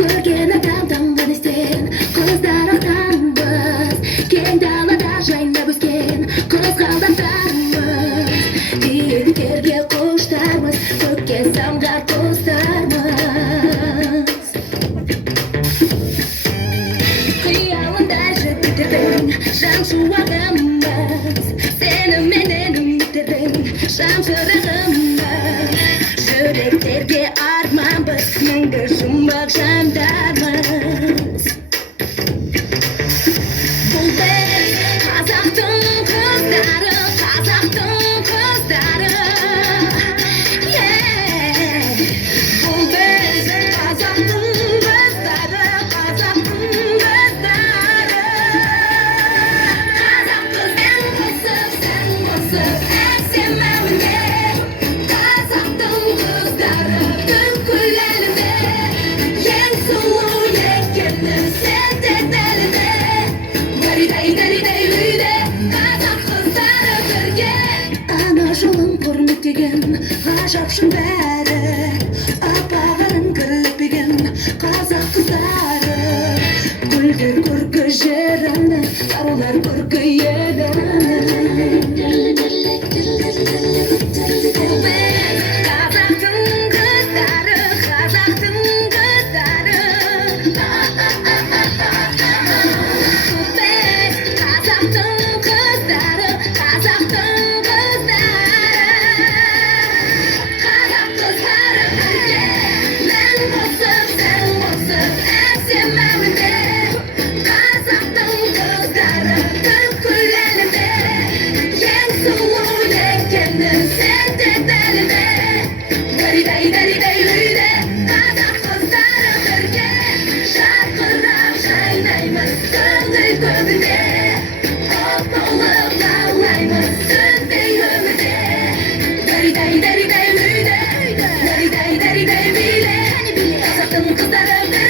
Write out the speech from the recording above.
Көрген адамдан ғана істен қыздар ақтанбыз, кең далада жайнап өскен қызғалдақтармыз. Биіктерге құштармыз, көкке самғар құстармыз. Қиялындай жігіттердің жан шуағымыз, сеніменен үміттердің жан шырағымыз. Жүректерге арманбыз, мәңгі жұмбақ жандармыз. Бұл біз қазақтың қыздары, қазақтың қыздары. Бұл біз қазақтың қыздары, қазақтың қыздары. Қазақ қызбен қосып, сән қосып, әсем әуенге. Қазақтың қыздары бүкіл әлемде, ең сұлу екені сендер әлемде. Даридай үйде қазақ қыздары бірге. Ана жолын құрметтеген ғажапшың бәрі, апағарын кірпеген қазақ қыздары. Гүлдер көркі жеріні, арулар көркі еліні. Қазақтың қыздары, қазақтың қыздары. Қазақтың қыздары, қазақтың қыздары. Қазақ қыздары бірге, мән қосып, сән қосып, әсем әуенде. Қазақтың қыздары бүкіл әлемде, ең сұлу екені сендер әлемде. Даридай үйде қазақ қыздары бірге, жарқырап жайнаймыз көңіл көгінде. От болып лаулаймыз сөнбей өмірде. Даридай үйде, даридай үйде, қазақтың қыздары бірге.